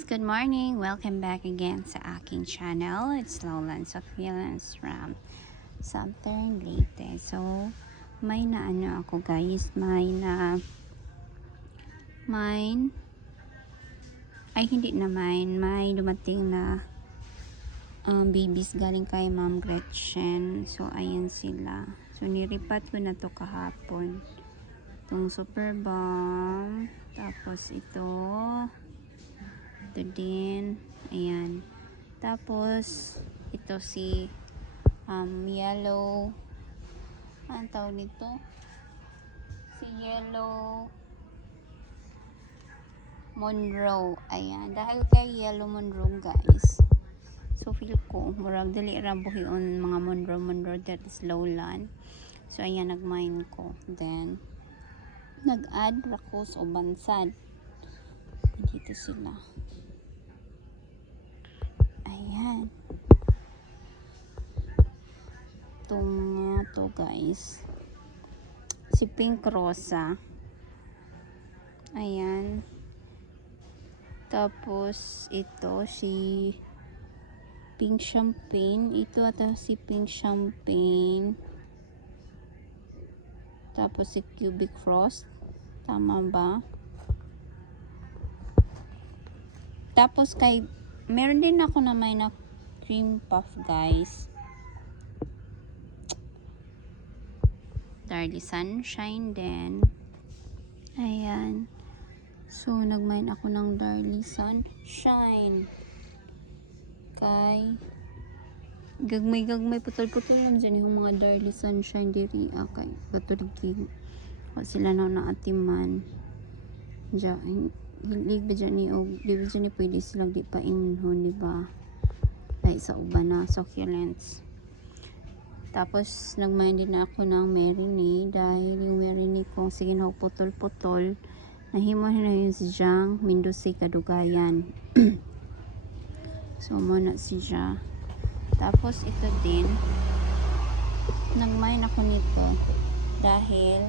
guys! Good morning! Welcome back again sa aking channel. It's Lowlands of Feelings from Southern Leyte. So, may ako guys, may dumating na babies galing kay Ma'am Gretchen. So, ayan sila. So, niripat ko na to kahapon. Itong Super Bomb. Tapos ito din, ayan. Tapos ito si yellow, ang tawag nito, si yellow Monroe, ayan. Dahil kay yellow Monroe guys, so feel ko murag dali ra buhion mga Monroe that is lowland. So ayan, nagmine ko, then nag-add rakos o bansad dito sila. Ayan. To guys. Si Pink Rosa. Ayan. Tapos ito si Pink Champagne. Ito ata si Pink Champagne. Tapos si Cubic Frost. Tama ba? Tapos meron din ako na may na cream puff guys. Darly Sunshine din. Ayan. So, nagmine ako ng Darly Sunshine. Kay gagmay putol-putol lang dyan yung mga Darly Sunshine diri. Okay. Katuligi. O sila na atiman. Diyan. Hilig ba dyan ni o di ba dyan ni pwede silang di pa imnon, di ba? Like sa uban na succulents. Tapos, nagmine din ako ng Marinade dahil yung Marinade kong sige na putol-putol. Nahimo na yun si Jang Mindosay Kadugayan. So, muna siya. Tapos, ito din. Nagmine ako nito dahil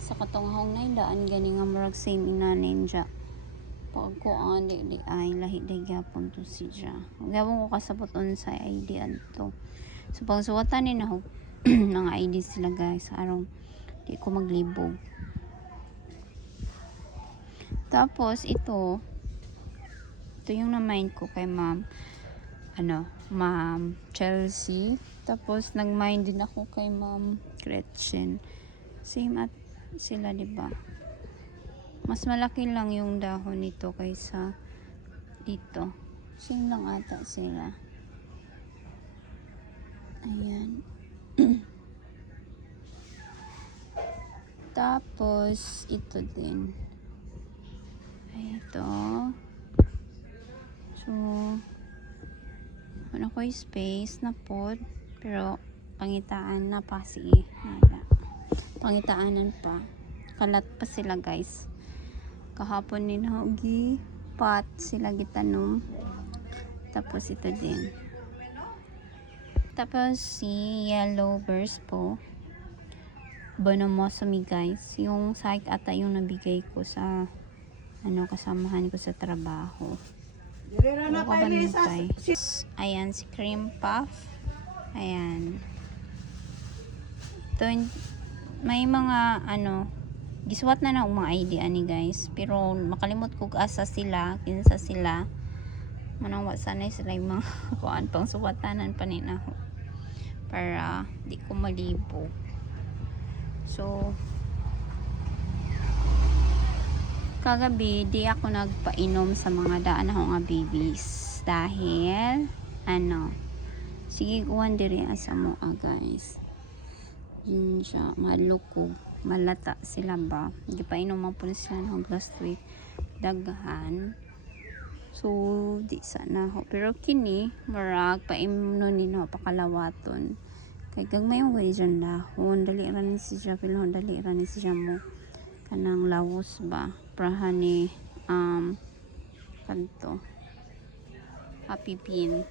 sa katunghong na idaan gani nga murag same inanin dya. Pag ko ang di ay lahi day gyapon to siya. Gawon ko kasabot on sa ID to. So, pag suwatan ni na ng ID sila guys, arong di ko maglibog. Tapos, ito yung na-mind ko kay Ma'am Chelsea. Tapos, nag-mind din ako kay Ma'am Gretchen. Same at sila, diba? Mas malaki lang yung dahon nito kaysa dito. Same lang ata sila. Ayan. Tapos, ito din. Ito. So, ano ko yung space na pod. Pero, pangitaan na pa si nada. Pangitaanan pa. Kalat pa sila guys. Kahapon ni Naugi. Pot sila gitanom. Tapos, ito din. Tapos, si Yellow Burst po. Bonomosomi guys. Yung site ata yung nabigay ko sa kasamahan ko sa trabaho. Ayan, si Cream Puff. Ayan. Ito, may mga giswat na mga idea ni guys. Pero makalimot ko asa sila, kinsa sila. Manang sanay sila yung mga kuan pang suwatanan pa nina para di ko malibo. So, kagabi di ako nagpainom sa mga daan ako nga babies dahil sige kuhan diri asa mo guys. Yun siya, malukog, malata sila ba. Di pa inom po sila ng last week daghan. So, di sana ho. Pero kini, marag, paimno nino, pakalawaton. Kaya gagmay yung gani dyan dahon. Dali ranin siya, pilon, dali ranin siya mo. Kanang lawos ba? Prahan ni, kanto. Happy Bean.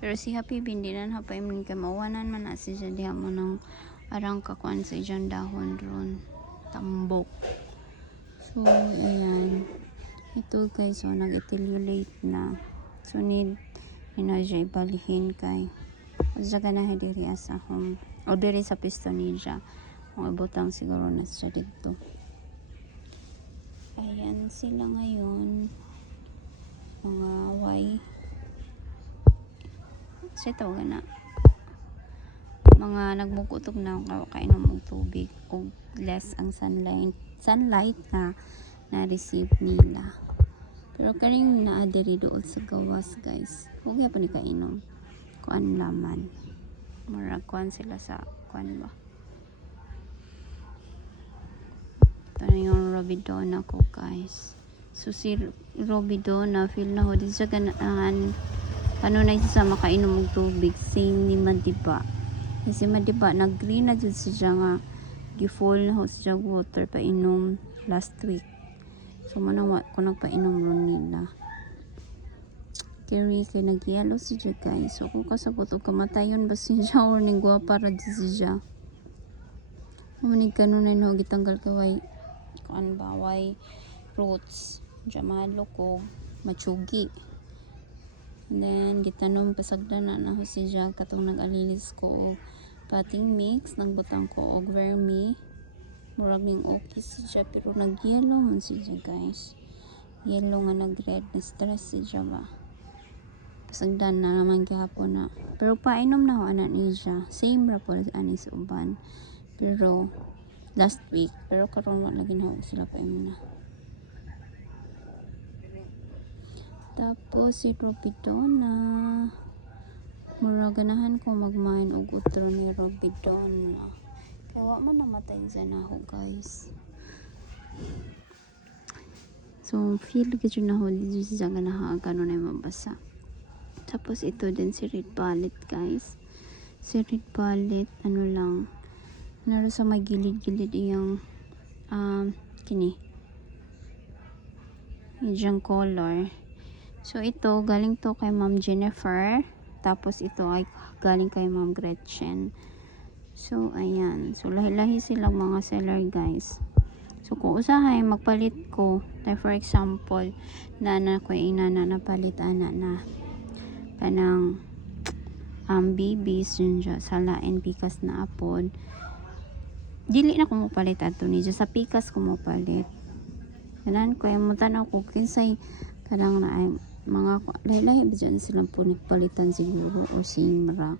Pero si Happy Bean, di na paimno kay mawanan man na siya. Diha mo ng arang kakuan sa dyan dahon ron. Tambok. So, ayan. ito guys, so nag-ethylulate na. So need siya ibalihin kay sa ganahe diri sa home o diri sa piston niya. Kung ibutang siguro na siya dito. Ayan sila ngayon. Mga siya tawag na. Mga nagbukutog na kainom og tubig o less ang sunlight na receive nila. Pero karing naa diri doon sa gawas guys. Huwag pa ni kainom. Kuan laman. Murag kuan sila sa kuan ba. Ito na yung Robidona ko guys. So si Robidona feel na ho din siya ganaan. Ano na isa sa makainom og tubig. Same ni Madiba. Kasi Madiba nag-green na dyan siya nga. Gi-fall na ho siya water pa inom last week. So manang ko nagpainom ron nila. Kaya nag-yellow siya guys. So kung kasabot o kamatayon ba siya or ning guwapa ra siya. Manig kanon na gitanggal ka way kuan ba way roots. Diya mahalo ko machugi. And then gitanom pasagdan na ho siya katong nag-alilis ko og potting mix nagbutang ko og vermi. Murag ning okay siya pero nag-yellow man siya guys. Yellow nga nag-red na stress siya ba. Pasagdan na naman gihapon na. Pero painom na ho anak niya. Same ra po ani sa uban. Pero last week pero karon wa lagi na sila painom na. Tapos si Robidona. Murag ganahan ko magmain og utro ni Robidona. Kaya wa man namatay dyan ako guys. So feel ko dyan ako dito siya ganahan kanon ay mabasa. Tapos ito din si Red Ballet guys. Si Red Ballet ano lang. Naroon sa may gilid-gilid iyang kini. Yung color. So ito galing to kay Ma'am Jennifer. Tapos ito ay galing kay Ma'am Gretchen. So, ayan. So, lahi-lahi silang mga seller, guys. So, kung usahay, magpalit ko. Like, for example, nana ko inana na palit ana na kanang babies yun dyan sa lain pikas na apod. Dili na ko mo palit ato ni dyan. Sa pikas ko mo palit. Kanan ko, yung tanaw ko, kinsay kanang na ay mga lahi-lahi ba dyan silang palitan siguro o simra.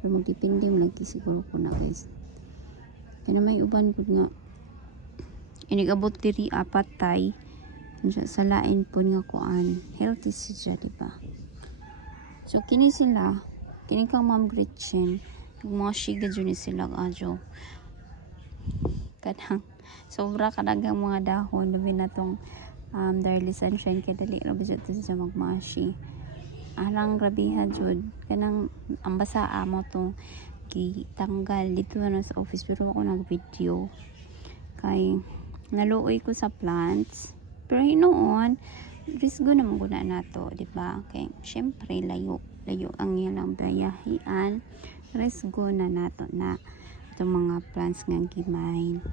Pero magdepende mo lagi siguro ko na guys. Kaya na may uban ko nga. Inigabot diri apat tay. Sa lain po nga kuan. Healthy siya diba? So kini sila. Kini kang Ma'am Gretchen. Mga shiga dyan sila adyo. Kadang. Sobra kadagang mga dahon. Labi na tong Darly Sunshine. Kaya dali rabi dyan siya magmashi. Alang rabiha jud kanang ang basa mo to gitanggal dito na sa office pero ako nag-video kay naluoy ko sa plants pero hinuon risgo na maguna nato di ba kay syempre layo ang ilang bayahian risgo na nato na itong mga plants nga gimay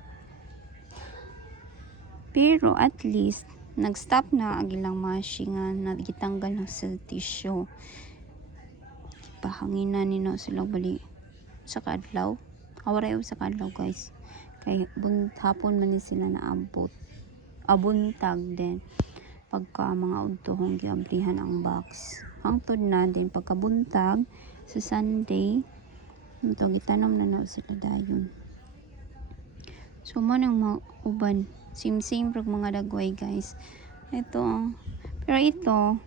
pero at least nag-stop na ang ilang mashi nga nagitanggal ng cell tissue. Pahanginan ni sila bali sa kadlaw. Awaray sa kadlaw guys. Kay hapon man ni sila naabot. Abuntag din. Pagka mga udtohong giablihan ang box. Hangtod na din pagkabuntag sa Sunday. Ito gitanam na sila dayon. So mo nang mga uban same pag mga dagway guys ito pero ito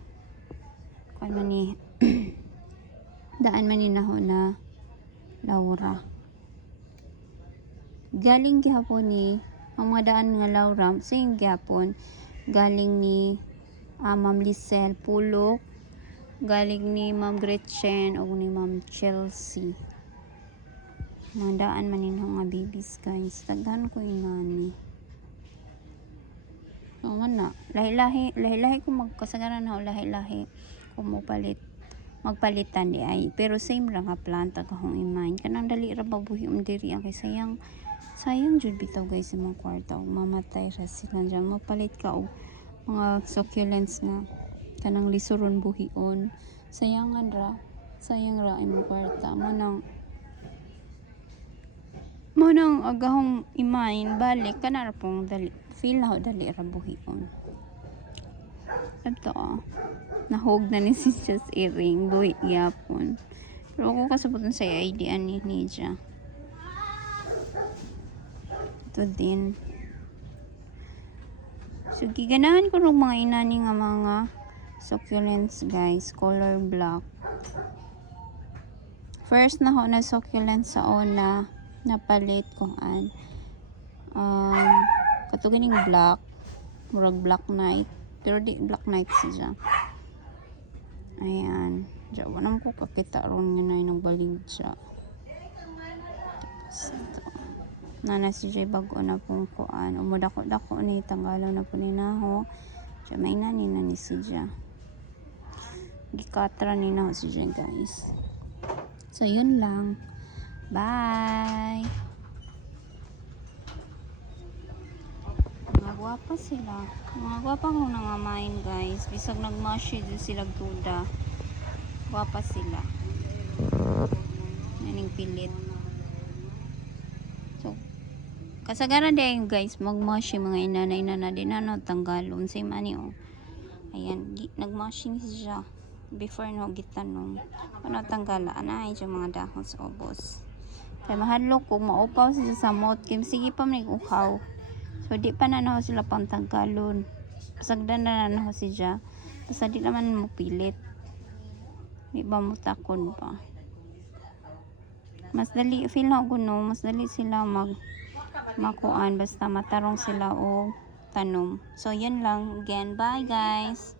kung ano ni daan man ninaho na Laura galing gihapon ni ang mga daan nga Laura same gihapon galing ni Ma'am Lisel Pulok galing ni Ma'am Gretchen o ni Ma'am Chelsea mga daan man ninaho nga babies guys taghan ko inani na lahi-lahi kung magkasagaran na lahi-lahi kung magpalitan di ay pero same ra nga planta kahong imahin kanang dali ra babuhi diri ang kay sayang jud bitaw guys imong kwarta og mamatay ra sila dyan mapalit ka og mga succulents na kanang lisuron buhion. Sayang ra imong kwarta mo nang agahong imain balik kana ra pong dali feel na dali ra buhion. Ito nahog na ni si Just earring buhi gyapon. Pero ako kasabutan sa idea ni Nija. Ito din. So giganahan ko ng mga inani nga mga succulents guys, color black. First na ho na succulents sa una napalit ko katugining black, murag black knight, pero di black knight siya. Ayan, diyan wala ko kakita ron nga na balig siya. So, nana si Jay bago na pong kuan umudako-dako ni tanggalaw na po ni naho siya may nani na ni si Jay gikatra ni naho si Jay guys. So yun lang, bye. Mga gwapa sila, mga gwapa ko nangamain guys, bisag nagmashi din sila duda, gwapa sila naning pilit. So kasagaran din guys magmashi mga inanay na din tanggalon say mani ayan nagmashi siya before no gitanong ano tanggala anay siya mga dahon sa ubos kay mahadlok kung maupaw siya sa mouth kim sige pa may uhaw so di pa na sila pang tanggalon pasagdan na siya basta di naman mo pilit di ba mo takon pa mas dali feel na kuno mas dali sila makuan basta matarong sila o tanom. So yun lang again, bye guys.